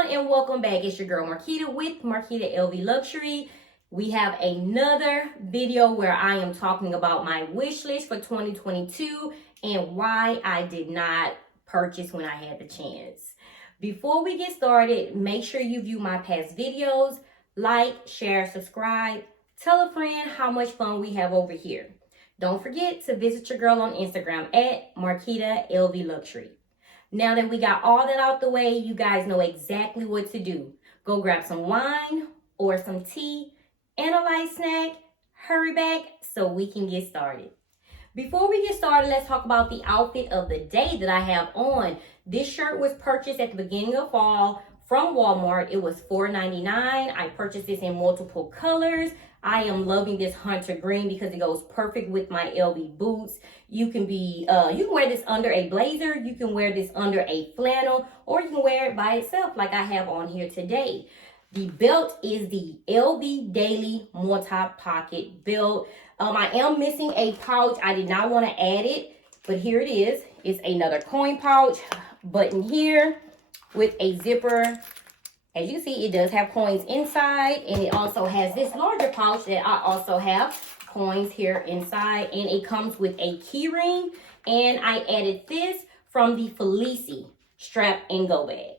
everyone, and welcome back. It's your girl Marquita with Marquita LV Luxury. We have another video where I am talking about my wish list for 2022 and why I did not purchase when I had the chance. Before we get started, make sure you view my past videos, like, share, subscribe, tell a friend how much fun we have over here. Don't forget to visit your girl on Instagram at Marquita LV Luxury. Now that we got all that out the way, you guys know exactly what to do. Go grab some wine or some tea and a light snack. Hurry back so we can get started. Before we get started, let's talk about the outfit of the day that I have on. This shirt was purchased at the beginning of fall from Walmart. It was $4.99. I purchased this in multiple colors. I am loving this hunter green because it goes perfect with my LV boots. You can wear this under a blazer, you can wear this under a flannel, or you can wear it by itself like I have on here today. The belt is the LV Daily multi-pocket belt. I am missing a pouch. I did not want to add it, but here it is. It's another coin pouch, button here with a zipper. As you can see, it does have coins inside, and it also has this larger pouch that I also have coins here inside, and it comes with a key ring, and I added this from the Felici strap and go bag.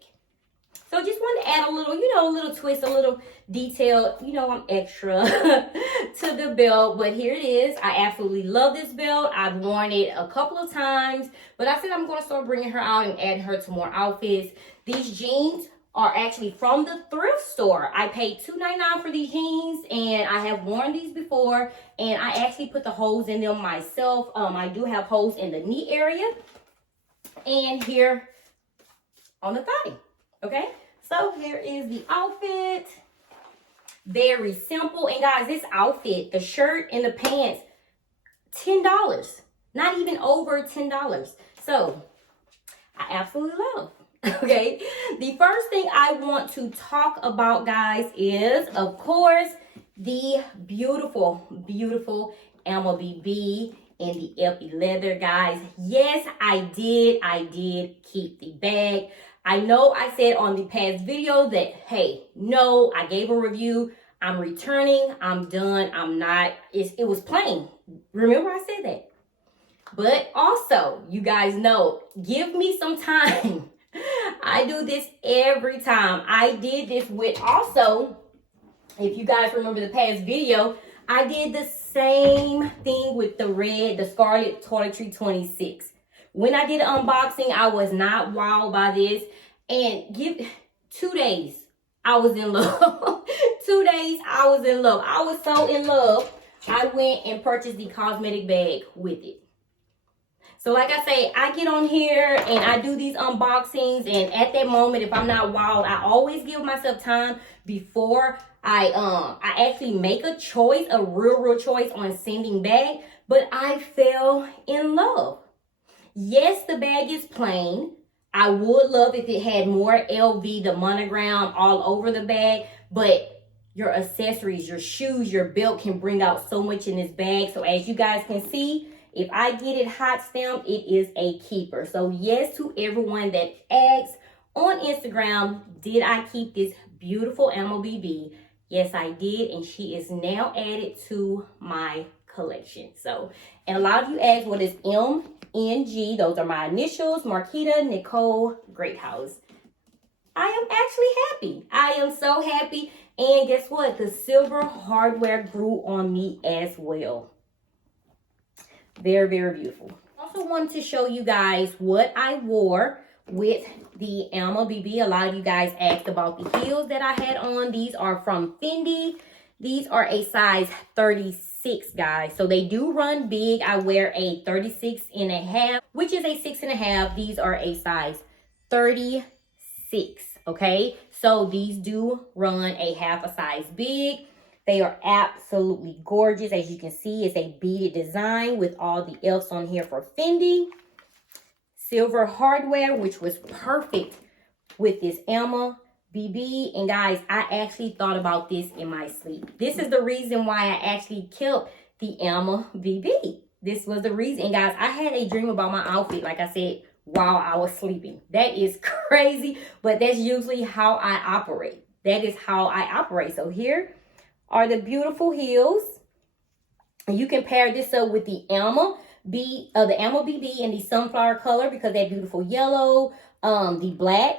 So just wanted to add a little, a little twist, a little detail. I'm extra to the belt, but here it is. I absolutely love this belt. I've worn it a couple of times, but I said I'm going to start bringing her out and adding her to more outfits. These jeans are actually from the thrift store. I paid $2.99 for these jeans, and I have worn these before, and I actually put the holes in them myself. I do have holes in the knee area and here on the thigh. Okay, so here is the outfit. Very simple. And guys, this outfit, the shirt and the pants, $10. Not even over $10. So I absolutely love. Okay, the first thing I want to talk about, guys, is of course the beautiful Alma BB in the Epi leather, guys. Yes, I did keep the bag. I know I said on the past video that, hey, no, I gave a review. I'm returning. I'm done. I'm not. It was plain. Remember I said that. But also, you guys know, give me some time. I do this every time. I did this with also, if you guys remember the past video, I did the same thing with the Scarlet Toiletry 26. When I did an unboxing, I was not wowed by this. And 2 days, I was in love. 2 days, I was in love. I was so in love, I went and purchased the cosmetic bag with it. So like I say, I get on here and I do these unboxings, and at that moment, if I'm not wild, I always give myself time before I actually make a choice, a real choice on sending back. But I fell in love. Yes, the bag is plain. I would love if it had more LV, the monogram all over the bag, but your accessories, your shoes, your belt can bring out so much in this bag. So as you guys can see, if I get it hot stamped, it is a keeper. So yes, to everyone that asks on Instagram, did I keep this beautiful Alma BB? Yes, I did. And she is now added to my collection. So, and a lot of you asked, what is MNG? Those are my initials, Marquita Nicole Greathouse. I am actually happy. I am so happy. And guess what? The silver hardware grew on me as well. Very beautiful. Also wanted to show you guys what I wore with the Alma BB. A lot of you guys asked about the heels that I had on. These are from Fendi. These are a size 36, guys. So they do run big. I wear a 36.5, which is a 6.5. These are a size 36, okay? So these do run a half a size big. They are absolutely gorgeous. As you can see, it's a beaded design with all the F's on here for Fendi. Silver hardware, which was perfect with this Alma BB. And guys, I actually thought about this in my sleep. This is the reason why I actually kept the Alma BB. This was the reason. And guys, I had a dream about my outfit, like I said, while I was sleeping. That is crazy, but that's usually how I operate. That is how I operate. So here are the beautiful heels. And you can pair this up with the Alma BB in the sunflower color because that beautiful yellow, the black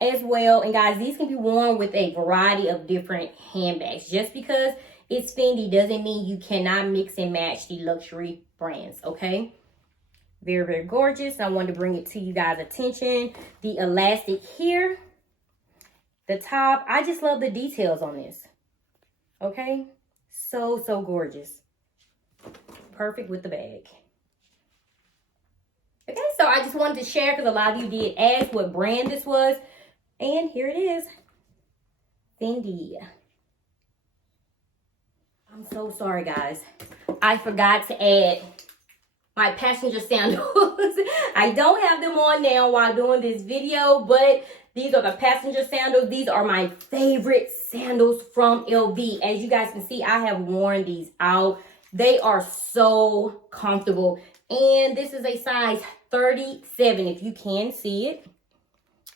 as well. And guys, these can be worn with a variety of different handbags. Just because it's Fendi doesn't mean you cannot mix and match the luxury brands, okay? Very, very gorgeous. I wanted to bring it to you guys' attention. The elastic here, the top. I just love the details on this, okay? So, so gorgeous. Perfect with the bag. Okay, so I just wanted to share because a lot of you did ask what brand this was. And here it is. Fendi. I'm so sorry, guys. I forgot to add my passenger sandals. I don't have them on now while doing this video, but these are the passenger sandals. These are my favorite sandals from LV. As you guys can see, I have worn these out. They are so comfortable. And this is a size 37, if you can see it.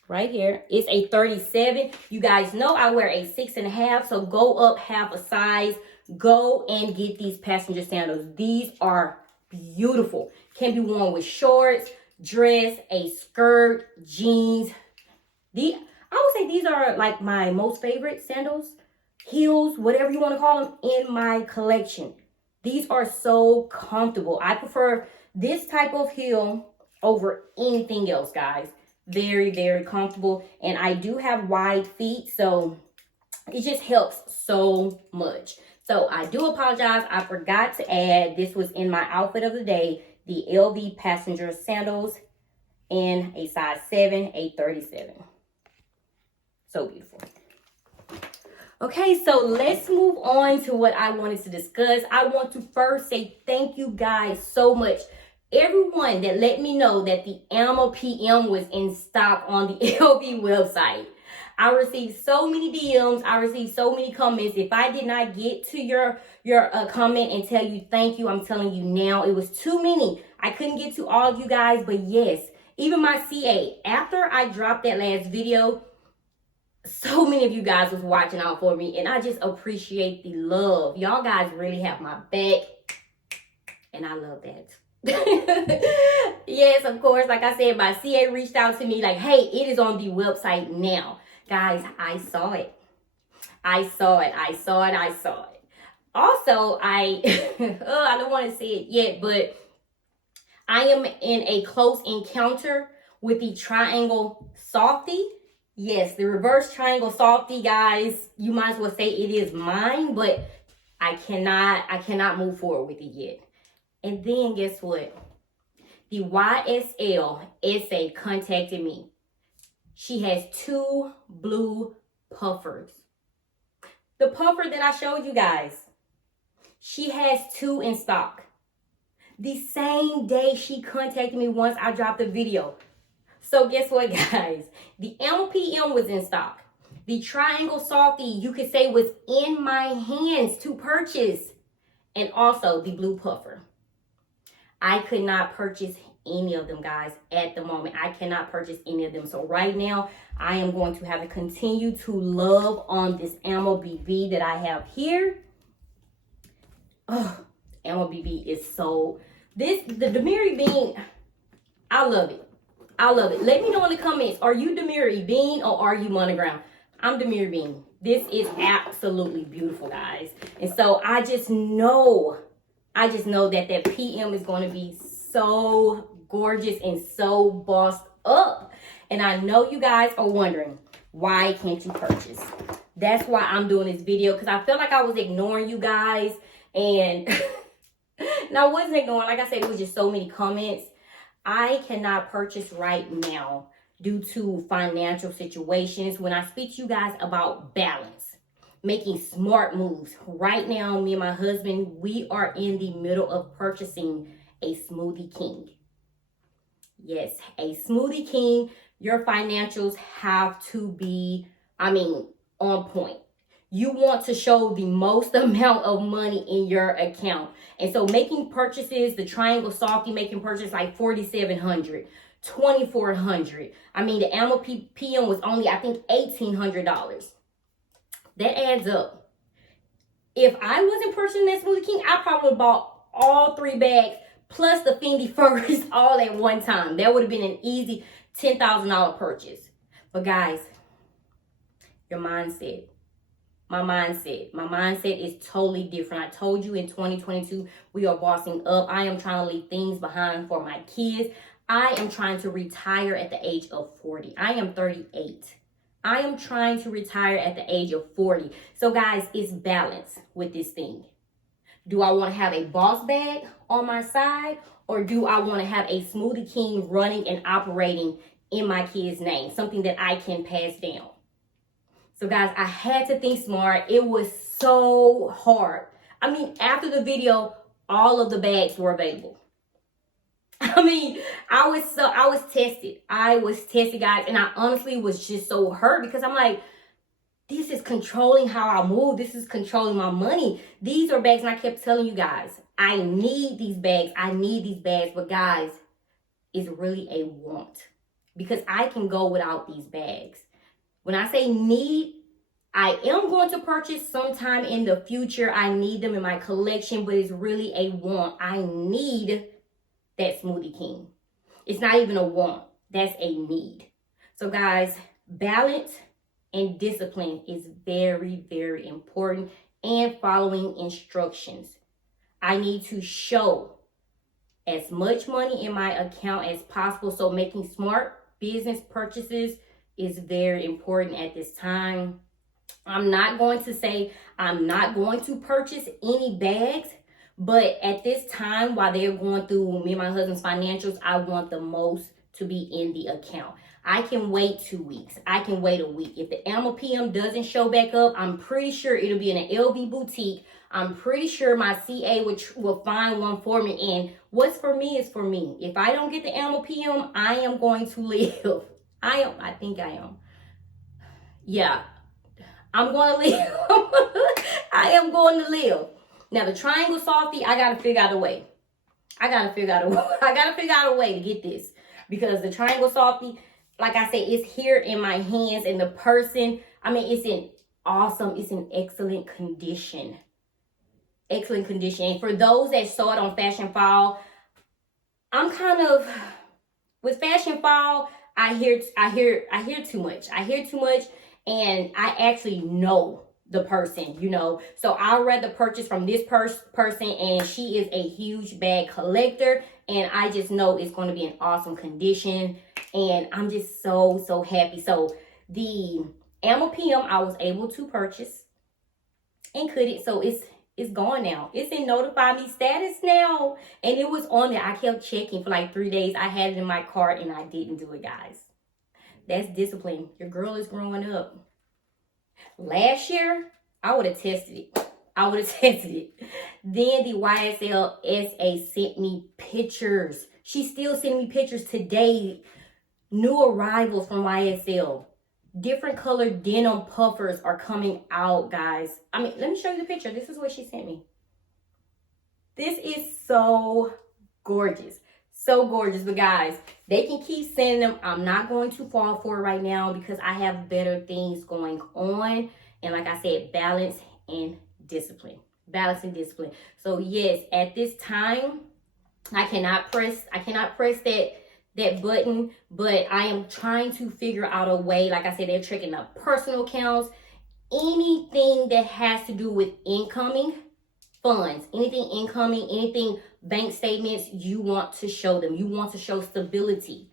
Right here. It's a 37. You guys know I wear a 6.5, so go up half a size. Go and get these passenger sandals. These are beautiful. Can be worn with shorts, dress, a skirt, jeans. I would say these are like my most favorite sandals, heels, whatever you want to call them, in my collection. These are so comfortable. I prefer this type of heel over anything else, guys. Very, very comfortable. And I do have wide feet, so it just helps so much. So I do apologize. I forgot to add, this was in my outfit of the day, the LV passenger sandals in a size 7, a 37. So beautiful. Okay, so let's move on to what I wanted to discuss. I want to first say thank you guys so much. Everyone that let me know that the Alma PM was in stock on the LV website. I received so many DMs. I received so many comments. If I did not get to your comment and tell you thank you, I'm telling you now, it was too many. I couldn't get to all of you guys, but yes, even my CA, after I dropped that last video, so many of you guys was watching out for me, and I just appreciate the love. Y'all guys really have my back, and I love that. Yes, of course, like I said, my CA reached out to me like, hey, it is on the website now. Guys, I saw it. I saw it. Also, I don't want to say it yet, but I am in a close encounter with the triangle Softy. Yes, the reverse triangle Softy, guys. You might as well say it is mine, but I cannot move forward with it yet. And then guess what? The YSL SA contacted me. She has 2 blue puffers. The puffer that I showed you guys, she has 2 in stock. The same day she contacted me once I dropped the video. So guess what, guys? The Alma PM was in stock. The triangle Softy, you could say, was in my hands to purchase. And also the blue puffer. I could not purchase any of them, guys, at the moment. I cannot purchase any of them. So right now, I am going to have to continue to love on this Alma BB that I have here. Oh, Alma BB is so... the Demiri Bean, I love it. I love it. Let me know in the comments, are you Demiri Bean or are you Monogram? I'm Demiri Bean. This is absolutely beautiful, guys. And so I just know that PM is going to be so gorgeous and so bossed up. And I know you guys are wondering, why can't you purchase? That's why I'm doing this video, because I felt like I was ignoring you guys. And I wasn't ignoring. Like I said, it was just so many comments. I cannot purchase right now due to financial situations. When I speak to you guys about balance, making smart moves, right now, me and my husband, we are in the middle of purchasing a Smoothie King. Yes, a Smoothie King. Your financials have to be, on point. You want to show the most amount of money in your account. And so making purchases, the Triangle Softy making purchase like $4,700, $2,400. I mean, the Alma PM was only, I think, $1,800. That adds up. If I wasn't purchasing that Smoothie King, I probably would have bought all 3 bags plus the Fendi furs all at one time. That would have been an easy $10,000 purchase. But guys, your mindset. My mindset is totally different. I told you in 2022, we are bossing up. I am trying to leave things behind for my kids. I am trying to retire at the age of 40. I am 38. I am trying to retire at the age of 40. So guys, it's balance with this thing. Do I want to have a boss bag on my side, or do I want to have a Smoothie King running and operating in my kid's name? Something that I can pass down. So guys, I had to think smart. It was so hard. I mean, after the video, all of the bags were available. I mean, I was tested. I was tested, guys. And I honestly was just so hurt because I'm like, this is controlling how I move. This is controlling my money. These are bags. And I kept telling you guys, I need these bags. I need these bags. But guys, it's really a want because I can go without these bags. When I say need, I am going to purchase sometime in the future. I need them in my collection, but it's really a want. I need that Smoothie King. It's not even a want. That's a need. So guys, balance and discipline is very, very important, and following instructions. I need to show as much money in my account as possible. So making smart business purchases is very important at this time. I'm not going to say I'm not going to purchase any bags, but at this time, while they're going through me and my husband's financials, I want the most to be in the account. I can wait 2 weeks. I can wait a week. If the Alma PM doesn't show back up, I'm pretty sure it'll be in an LV boutique. I'm pretty sure my CA will find one for me. And what's for me is for me. If I don't get the Alma PM, I am going to live. I think I am. Yeah, I'm going to live. I am going to live. Now, the triangle Softy, I got to figure out a way. I got to figure out a way to get this. Because the triangle Softy, like I said, it's here in my hands. And the person, I mean, it's in excellent condition. Excellent condition. And for those that saw it on Fashion Fall, I'm kind of, with Fashion Fall, I hear too much. I hear too much, and I actually know the person, you know. So I'd rather purchase from this person, and she is a huge bag collector, and I just know it's going to be in awesome condition, and I'm just so happy. So the Alma PM I was able to purchase and cut it, so it's gone now. It's in notify me status now. And it was on there. I kept checking for like 3 days. I had it in my cart and I didn't do it, guys. That's discipline. Your girl is growing up. Last year, I would have tested it. Then the YSL SA sent me pictures. She's still sending me pictures today. New arrivals from YSL. Different colored denim puffers are coming out, guys. I mean, let me show you the picture. This is what she sent me. This is so gorgeous. So gorgeous. But guys, they can keep sending them. I'm not going to fall for it right now because I have better things going on. And like I said, balance and discipline. Balance and discipline. So yes, at this time, I cannot press that button, but I am trying to figure out a way. Like I said, they're checking up personal accounts, anything that has to do with incoming funds, anything incoming, anything bank statements, you want to show them. You want to show stability.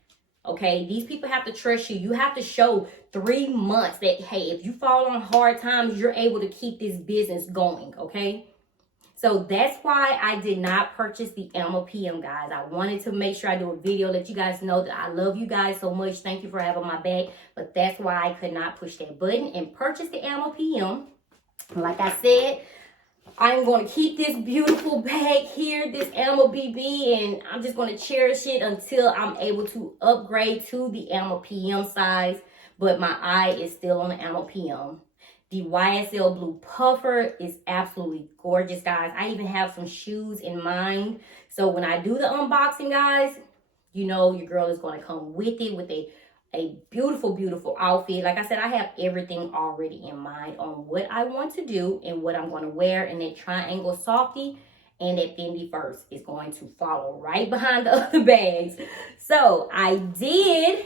Okay, these people have to trust you. You have to show 3 months that, hey, if you fall on hard times, you're able to keep this business going. Okay. So that's why I did not purchase the Alma PM, guys. I wanted to make sure I do a video, let you guys know that I love you guys so much. Thank you for having my back. But that's why I could not push that button and purchase the Alma PM. Like I said, I'm going to keep this beautiful bag here, this Alma BB, and I'm just going to cherish it until I'm able to upgrade to the Alma PM size. But my eye is still on the Alma PM. The YSL blue puffer is absolutely gorgeous, guys. I even have some shoes in mind. So when I do the unboxing, guys, you know your girl is going to come with it with a beautiful, beautiful outfit. Like I said, I have everything already in mind on what I want to do and what I'm going to wear. And that triangle Softy and that Fendi first is going to follow right behind the other bags. So I did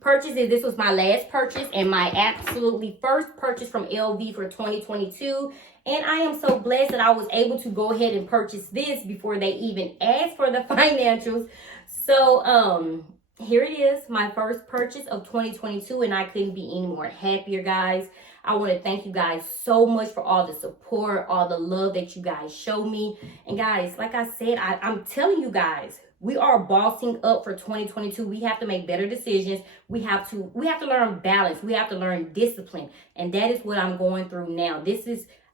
purchase it. This was my last purchase and my absolutely first purchase from LV for 2022. And I am so blessed that I was able to go ahead and purchase this before they even asked for the financials. So, here it is, my first purchase of 2022, and I couldn't be any more happier, guys. I want to thank you guys so much for all the support, all the love that you guys show me. And guys, like I said, I'm telling you guys, we are bossing up for 2022. We have to make better decisions. We have to learn balance. We have to learn discipline. And that is what I'm going through now.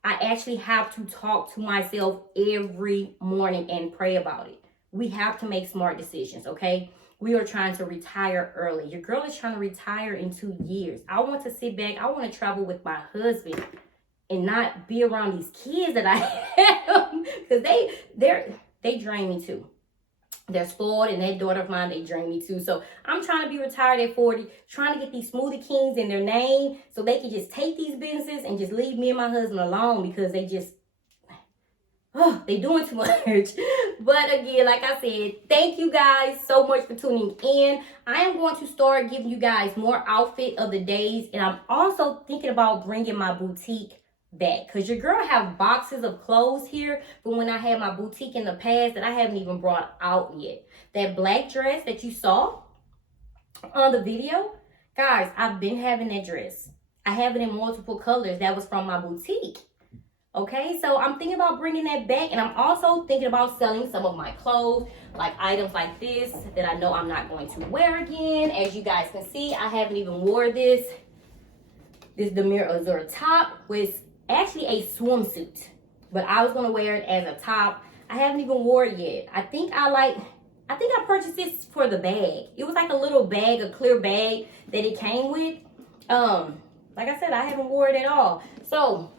I actually have to talk to myself every morning and pray about it. We have to make smart decisions, okay? We are trying to retire early. Your girl is trying to retire in 2 years. I want to sit back. I want to travel with my husband and not be around these kids that I have, because they drain me too. They're spoiled, and that daughter of mine, they drain me too. So I'm trying to be retired at 40, trying to get these smoothie kings in their name so they can just take these businesses and just leave me and my husband alone, because they doing too much. But again, like I said, thank you guys so much for tuning in. I am going to start giving you guys more outfit of the days, and I'm also thinking about bringing my boutique back, because your girl have boxes of clothes here from when I had my boutique in the past that I haven't even brought out yet. That black dress that you saw on the video, guys, I've been having that dress. I have it in multiple colors. That was from my boutique. Okay, so I'm thinking about bringing that back, and I'm also thinking about selling some of my clothes, like items like this that I know I'm not going to wear again. As you guys can see, I haven't even wore this Demir Azur top with actually a swimsuit, but I was going to wear it as a top. I haven't even wore it yet. I think I purchased this for the bag. It was like a little bag, a clear bag that it came with. Like I said, I haven't wore it at all. So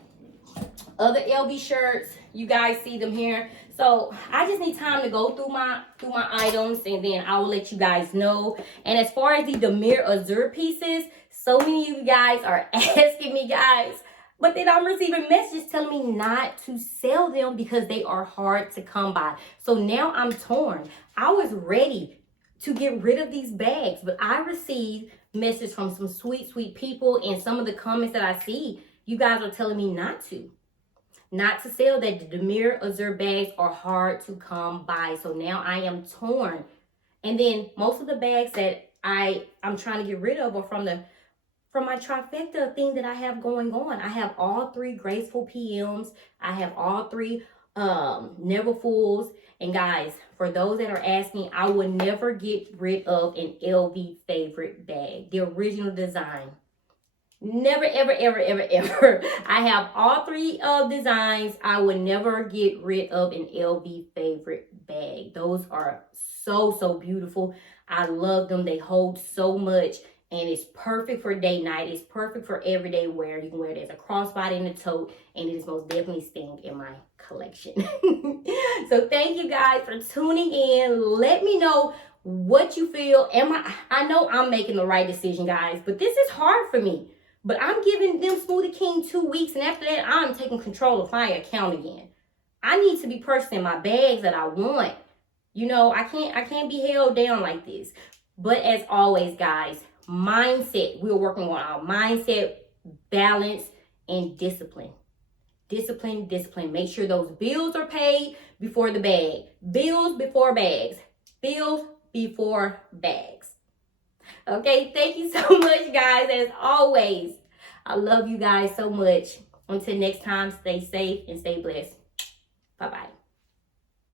other LV shirts, you guys see them here. So I just need time to go through my items, and then I will let you guys know. And as far as the Demir Azur pieces, so many of you guys are asking me, guys, but then I'm receiving messages telling me not to sell them because they are hard to come by. So now I'm torn. I was ready to get rid of these bags, but I received messages from some sweet, sweet people, and some of the comments that I see, you guys are telling me not to sell, that the Demir Azur bags are hard to come by. So now I am torn. And then most of the bags that I'm trying to get rid of are from my trifecta thing that I have going on. I have all 3 graceful PMs. I have all 3 Neverfulls. And guys, for those that are asking, I would never get rid of an LV favorite bag, the original design. Never, ever, ever, ever, ever. I have all 3 designs. I would never get rid of an LV favorite bag. Those are so, so beautiful. I love them. They hold so much. And it's perfect for day night. It's perfect for everyday wear. You can wear it as a crossbody in the tote. And it is most definitely staying in my collection. So thank you guys for tuning in. Let me know what you feel. I know I'm making the right decision, guys. But this is hard for me. But I'm giving them Smoothie King 2 weeks. And after that, I'm taking control of my account again. I need to be purchasing my bags that I want. You know, I can't be held down like this. But as always, guys, mindset. We're working on our mindset, balance, and discipline. Discipline, discipline. Make sure those bills are paid before the bag. Bills before bags. Bills before bags. Okay, thank you so much, guys. As always, I love you guys so much. Until next time, stay safe and stay blessed. Bye-bye.